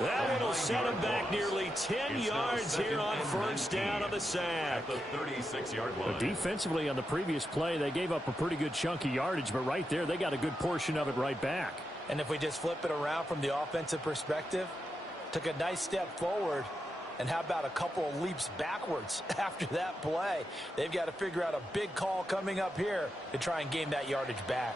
That one will set him back nearly 10 yards here on first down of the sack. At the 36-yard line. But defensively on the previous play, they gave up a pretty good chunk of yardage, but right there, they got a good portion of it right back. And if we just flip it around from the offensive perspective, took a nice step forward, and how about a couple of leaps backwards after that play? They've got to figure out a big call coming up here to try and gain that yardage back.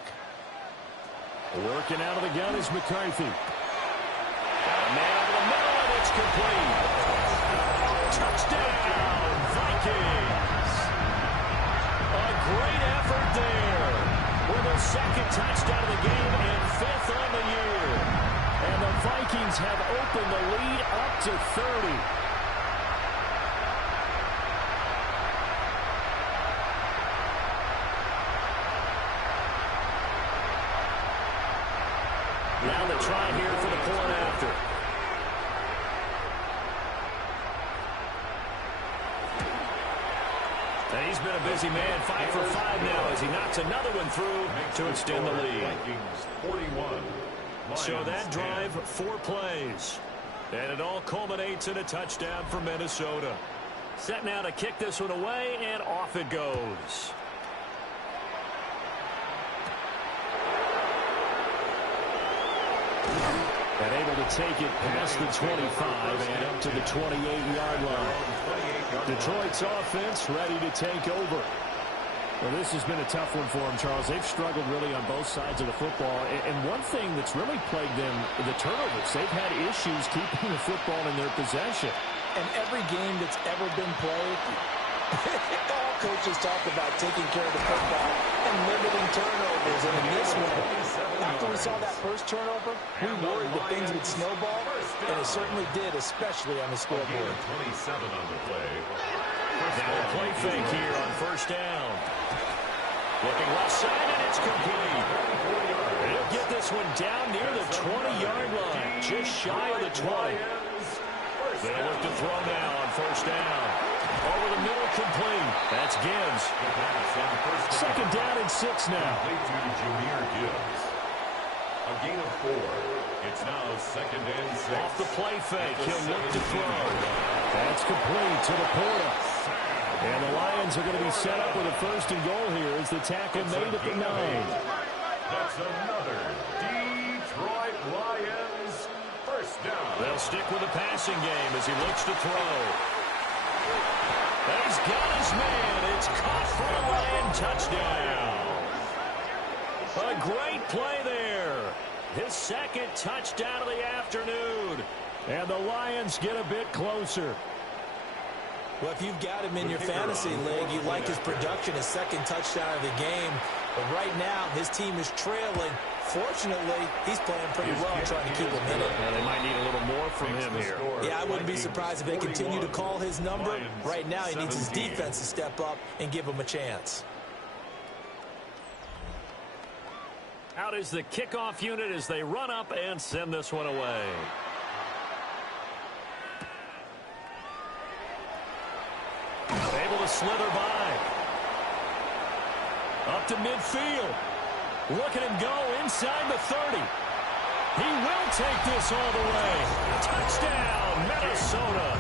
Working out of the gun is McCarthy. Man over the middle, and it's complete. Touchdown, Vikings. A great effort there. With a second touchdown of the game and 5th on the year. And the Vikings have opened the lead up to 30. Now the try here for the point after. And he's been a busy man, 5 for 5 now as he knocks another one through to extend the lead. Vikings 41. So that drive, 4 plays. And it all culminates in a touchdown for Minnesota. Set now to kick this one away, and off it goes. And able to take it past the 25 and up to the 28-yard line. Detroit's offense ready to take over. Well, this has been a tough one for them, Charles. They've struggled really on both sides of the football. And one thing that's really plagued them, the turnovers. They've had issues keeping the football in their possession. And every game that's ever been played, all coaches talk about taking care of the football and limiting turnovers. And in this one, after we saw that first turnover, we worried that things would snowball, and it certainly did, especially on the scoreboard. 27 on the play. Now a play fake here on first down. Looking left side, and it's complete. He'll get this one down near the 20-yard line, just shy of the 20. They'll look to throw now on first down. Over the middle, complete. That's Gibbs. Second down and 6 now. A gain of 4. It's now second and 6. Off the play fake, he'll look to throw. That's complete to the Porta. And the Lions are going to be set up with a first and goal here as the tackle made at the 9. That's another Detroit Lions first down. They'll stick with the passing game as he looks to throw. And he's got his man. It's caught for a Lion touchdown. A great play there. His second touchdown of the afternoon. And the Lions get a bit closer. Well, if you've got him in your fantasy league, you like his production, his second touchdown of the game. But right now, his team is trailing. Fortunately, he's playing pretty well trying to keep him in it. Yeah, they might need a little more from him here. Yeah, I wouldn't be surprised if they continue to call his number. Right now, he needs his defense to step up and give him a chance. Out is the kickoff unit as they run up and send this one away. Able to slither by. Up to midfield. Look at him go inside the 30. He will take this all the way. Touchdown, Minnesota.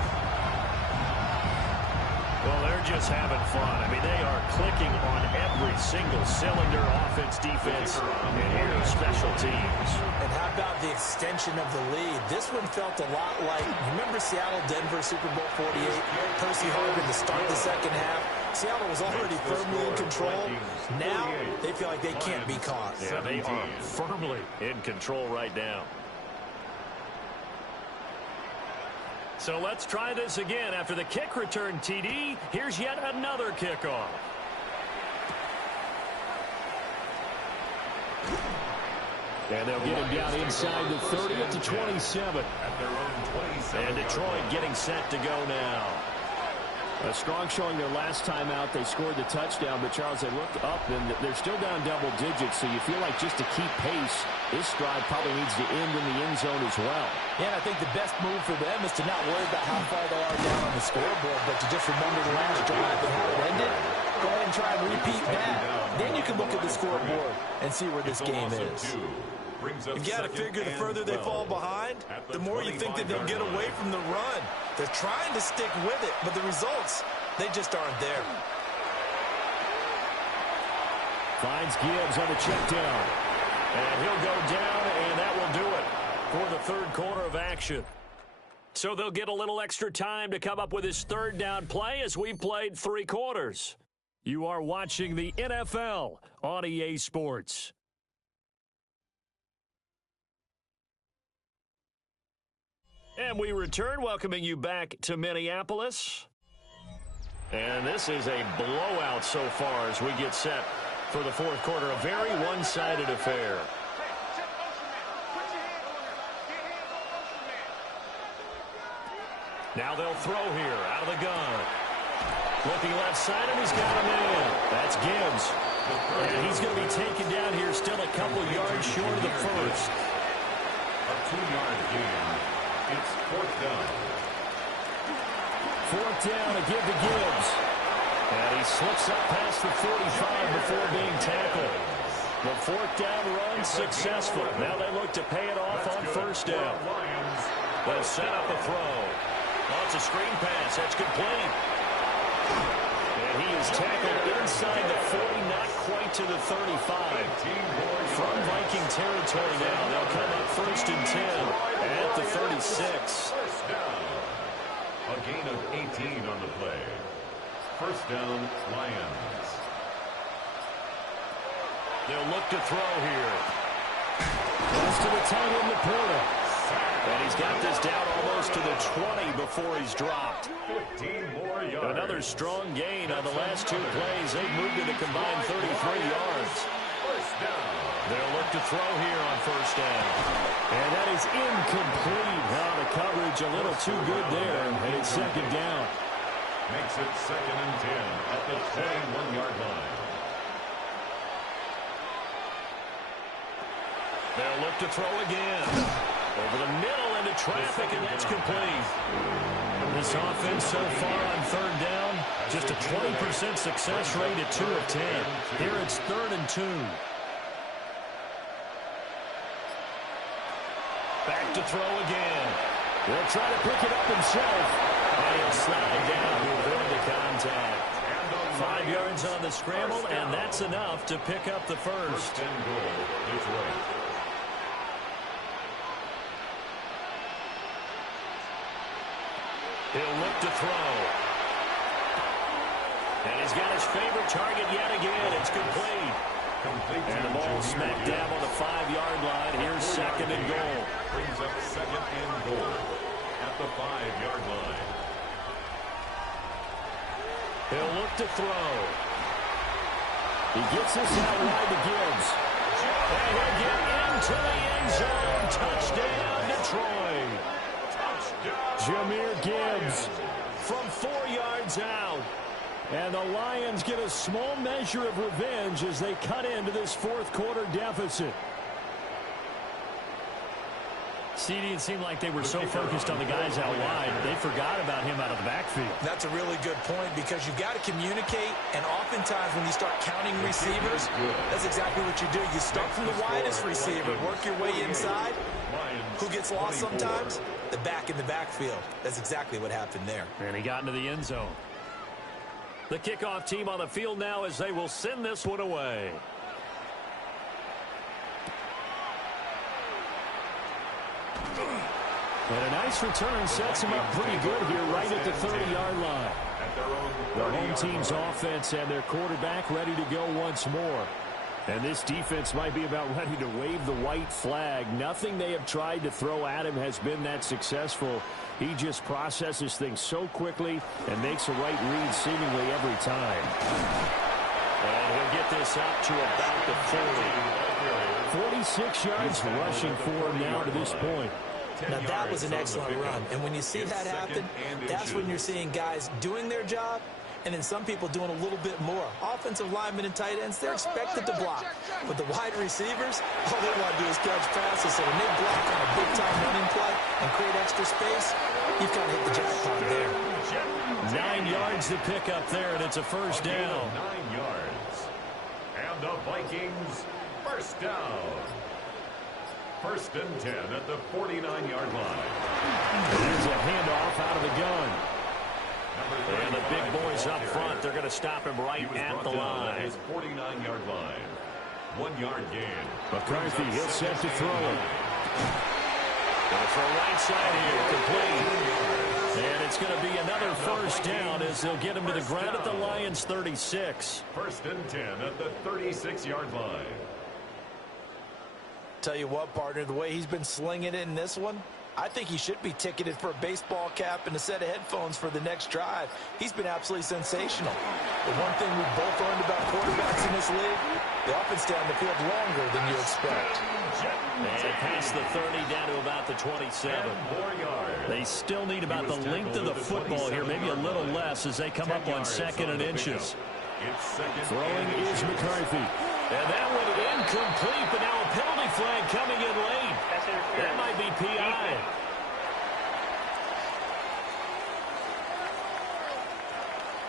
Well, there they're just having fun. I mean, they are clicking on every single cylinder, offense, defense, and here special teams. And how about the extension of the lead? This one felt a lot like, remember Seattle-Denver Super Bowl 48? Percy Harvin to start the second half. Seattle was already firmly in control. Now they feel like they can't be caught. Yeah, they are firmly in control right now. So let's try this again. After the kick return TD, here's yet another kickoff. And they'll get him down inside the 30 to 27. And Detroit getting set to go now. A strong showing their last time out. They scored the touchdown, but Charles, they looked up, and they're still down double digits, so you feel like just to keep pace, this drive probably needs to end in the end zone as well. Yeah, and I think the best move for them is to not worry about how far they are down on the scoreboard, but to just remember the last drive and how it ended. Go ahead and try and repeat that. Then you can look at the scoreboard and see where this game is. You've got to figure the further they fall behind, the more you think that they'll get away from the run. They're trying to stick with it, but the results, they just aren't there. Finds Gibbs on the check down. And he'll go down, and that will do it for the third quarter of action. So they'll get a little extra time to come up with his third down play as we've played 3 quarters. You are watching the NFL on EA Sports. And we return, welcoming you back to Minneapolis. And this is a blowout so far as we get set for the fourth quarter. A very one-sided affair. Now they'll throw here out of the gun. Looking left side, and he's got him in. That's Gibbs. And he's going to be taken down here, still a couple yards short of the first. A 2-yard gain. It's fourth down. Fourth down, a give to Gibbs. And he slips up past the 45 before being tackled. The fourth down run successful. Now they look to pay it off on first down. They'll set up a throw. Oh, it's a screen pass. That's complete. And he is tackled inside the 40, not quite to the 35. From Viking territory now, they'll come up first and 10 at the 36. First down. A gain of 18 on the play. First down, Lions. They'll look to throw here. Close to the tight end, Laporta. And he's got this down almost to the 20 before he's dropped. 15 more yards. Another strong gain on the last 2 plays. They've moved it a combined 33 yards. First down. They'll look to throw here on first down. And that is incomplete. Now the coverage a little too good there. And it's second down. Makes it second and 10 at the 21-yard line. They'll look to throw again. Over the middle into traffic, and that's complete. This offense so far on third down, just a 20% success rate at 2 of 10. Here it's 3rd and 2. Back to throw again. He'll try to pick it up himself. And he'll slide down before the contact. 5 yards on the scramble, and that's enough to pick up the first. First and goal, Detroit. He'll look to throw. And he's got his favorite target yet again. It's complete. And the ball smacked down on the 5-yard line. Here's second and goal. Brings up second and goal at the 5-yard line. He'll look to throw. He gets this out wide to Gibbs. And he'll get into the end zone. Touchdown, Detroit. Jahmyr Gibbs from 4 yards out. And the Lions get a small measure of revenge as they cut into this fourth quarter deficit. CD, it seemed like they were so focused on the guys out wide, they forgot about him out of the backfield. That's a really good point because you've got to communicate, and oftentimes when you start counting receivers, that's exactly what you do. You start from the widest receiver, work your way inside. Who gets lost sometimes? The back in the backfield. That's exactly what happened there. And he got into the end zone. The kickoff team on the field now as they will send this one away. And a nice return sets him up pretty good here right at the 30-yard line. The home team's offense and their quarterback ready to go once more. And this defense might be about ready to wave the white flag. Nothing they have tried to throw at him has been that successful. He just processes things so quickly and makes a right read seemingly every time. And he'll get this up to about the 40. 46 yards rushing for him now to this point. Now, that was an excellent run. And when you see that happen, that's when you're seeing guys doing their job and then some people doing a little bit more. Offensive linemen and tight ends, they're expected to block. But the wide receivers, all they want to do is catch passes. So when they block on a big-time running play and create extra space, you've kind of hit the jackpot there. 9 yards to pick up there, and it's a first down. 9 yards. And the Vikings, first down. First and 10 at the 49-yard line. There's a handoff out of the gun. And the big boys up front, they're going to stop him right at the line. His 49-yard line. 1 yard gain. McCarthy, he'll set to throw it. Going to throw right side here, complete. And it's going to be another first down as they'll get him to the ground at the Lions' 36. First and 10 at the 36-yard line. Tell you what, partner, the way he's been slinging it in this one, I think he should be ticketed for a baseball cap and a set of headphones for the next drive. He's been absolutely sensational. The one thing we've both learned about quarterbacks in this league, they often stay on the field longer than you expect. And past the 30 down to about the 27. They still need about the length of the football here, maybe a little less as they come up on second and inches. Throwing is McCarthy. And that one incomplete, but now a penalty flag coming in late. That might be PI.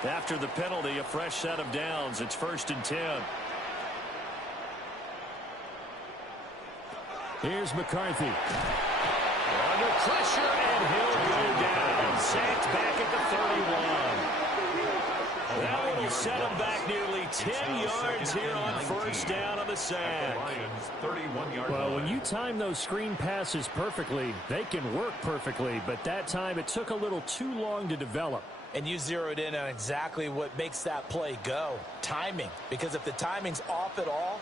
After the penalty, a fresh set of downs. It's first and 10. Here's McCarthy. Under pressure, and he'll go down. Sacked back at the 31. That one will set him back nearly 10 yards here on first down on the sack. Well, when you time those screen passes perfectly, they can work perfectly, but that time it took a little too long to develop. And you zeroed in on exactly what makes that play go. Timing. Because if the timing's off at all,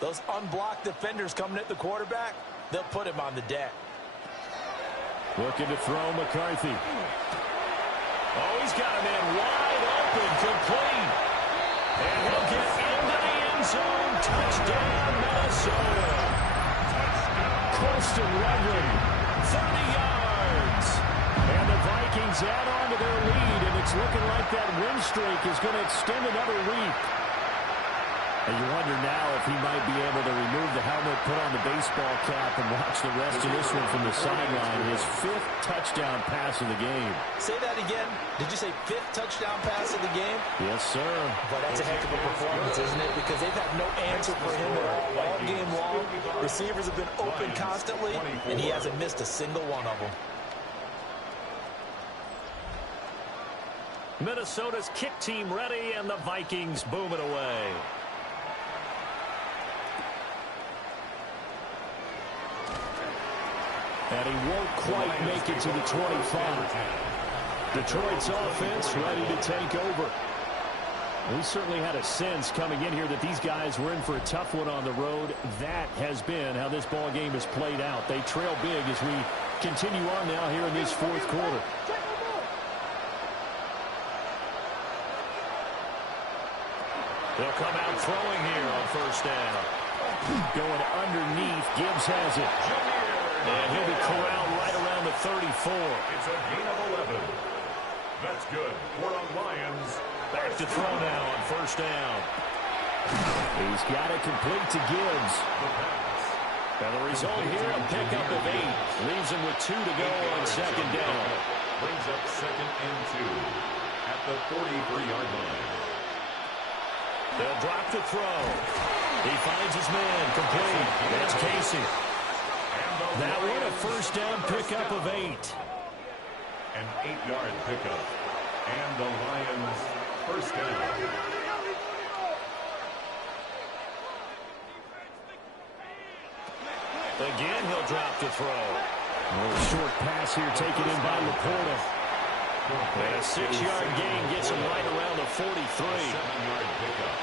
those unblocked defenders coming at the quarterback, they'll put him on the deck. Looking to throw McCarthy. Oh, he's got a man wide open, complete. And he'll get into the end zone. Touchdown, Minnesota. Colston Redley, 30 yards. And the Vikings add on to their lead, and it's looking like that win streak is going to extend another week. And you wonder now if he might be able to remove the helmet, put on the baseball cap, and watch the rest of this one from the sideline. His 5th touchdown pass of the game. Say that again. Did you say 5th touchdown pass of the game? Yes, sir. But that's a heck of a performance, isn't it? Because they've had no answer for him at all game long. Receivers have been open constantly, and he hasn't missed a single one of them. Minnesota's kick team ready, and the Vikings boom it away. And he won't quite make it to the 25. Detroit's offense ready to take over. We certainly had a sense coming in here that these guys were in for a tough one on the road. That has been how this ball game has played out. They trail big as we continue on now here in this 4th quarter. They'll come out throwing here on first down. Going underneath, Gibbs has it. And he'll be corralled right around the 34. It's a gain of 11. That's good for the Lions. Back to throw now on first down. He's got it complete to Gibbs. And the result here, a pickup of 8. Leaves him with 2 to go on second down. Brings up second and 2 at the 43-yard line. They'll drop the throw. He finds his man complete. That's Casey. That one a first down pickup of 8. An 8-yard pickup. And the Lions First down. Again, he'll drop to throw. A short pass here taken in by Laporta. And a 6-yard gain gets him right around the 43. 7-yard pickup.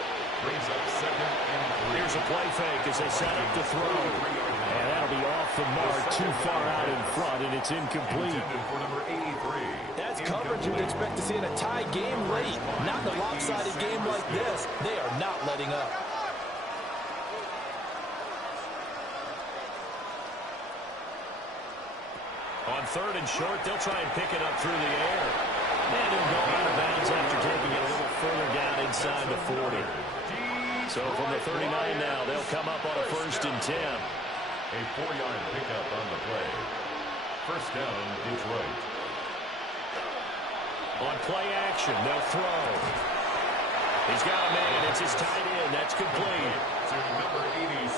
Brings up 2nd and 3. Here's a play fake as they set up to throw. And that'll be off the mark, too far out in front, and it's incomplete. For number 83. That's coverage you'd expect to see in a tie game late. Not in a lopsided game like this. They are not letting up. On 3rd and short, they'll try and pick it up through the air. And he'll go out of bounds after taking it a little further down inside the 40. So from the 39 now, they'll come up on a 1st and 10. A 4-yard pickup on the play. First down, Detroit. On play action, they'll throw. He's got a man. It's his tight end. That's complete.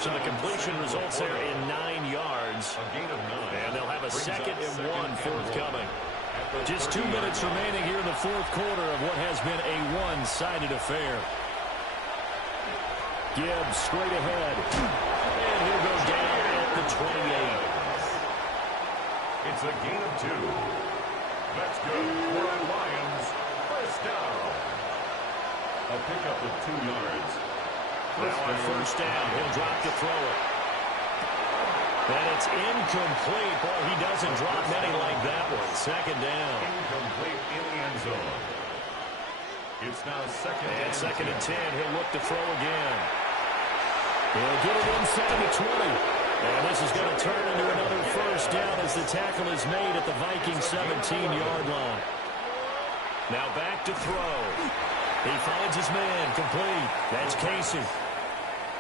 So the completion results there in 9 yards. A gain of 9. And they'll have a 2nd and 1 forthcoming. Just 2 minutes remaining here in the 4th quarter of what has been a one-sided affair. Gibbs straight ahead. And he'll go down at the 28. It's a gain of 2. That's good for the Lions. First down. A pickup of 2 yards. Now on 1st down, he'll drop to throw it. And it's incomplete. Boy, he doesn't drop many like that one. 2nd down. Incomplete in the end zone. It's now 2nd and 2nd and 10. He'll look to throw again. He'll get it inside the 20. And this is going to turn into another 1st down as the tackle is made at the Vikings 17-yard line. Now back to throw. He finds his man complete. That's Casey.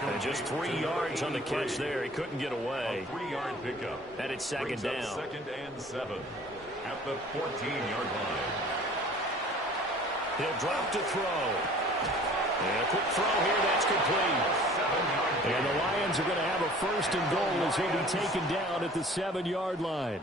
And just 3 yards on the catch there. He couldn't get away. A 3-yard pickup. And it's 2nd down. 2nd and 7 at the 14-yard line. He'll drop to throw. And a quick throw here. That's complete. And the Lions are going to have a 1st and goal as he'll be taken down at the 7-yard line.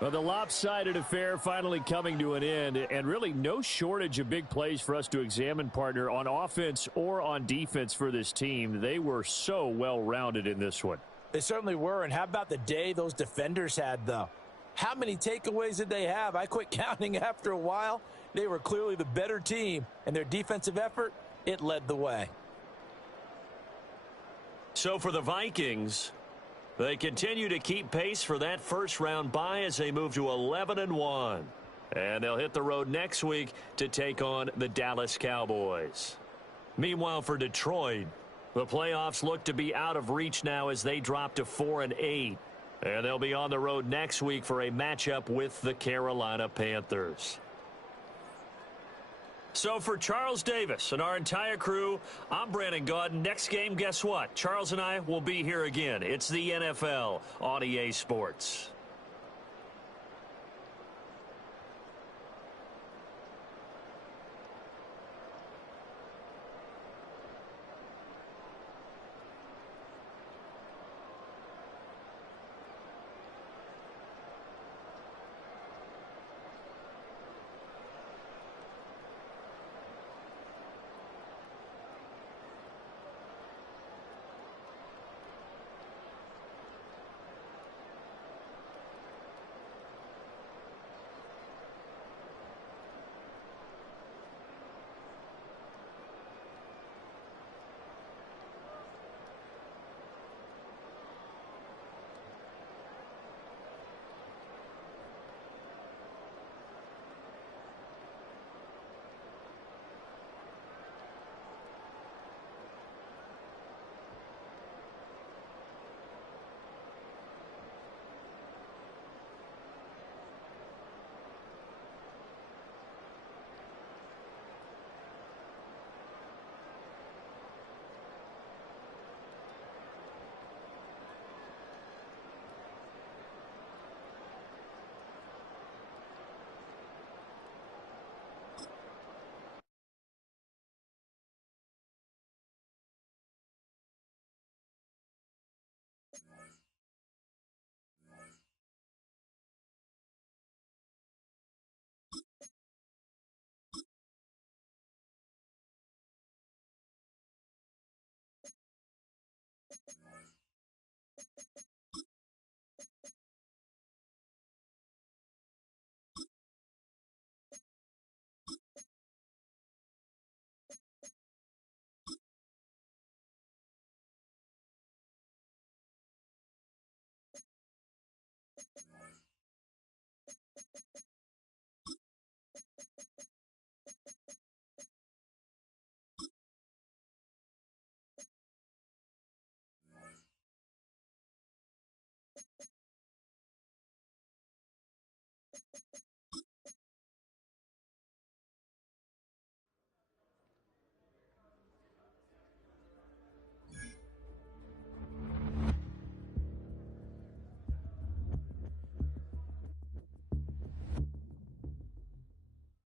Well, the lopsided affair finally coming to an end, and really no shortage of big plays for us to examine, partner, on offense or on defense for this team. They were so well-rounded in this one. They certainly were, and how about the day those defenders had, though? How many takeaways did they have? I quit counting after a while. They were clearly the better team, and their defensive effort, it led the way. So for the Vikings, they continue to keep pace for that first-round bye as they move to 11-1. And they'll hit the road next week to take on the Dallas Cowboys. Meanwhile, for Detroit, the playoffs look to be out of reach now as they drop to 4-8. And they'll be on the road next week for a matchup with the Carolina Panthers. So for Charles Davis and our entire crew, I'm Brandon Gaudin. Next game, guess what? Charles and I will be here again. It's the NFL on EA Sports.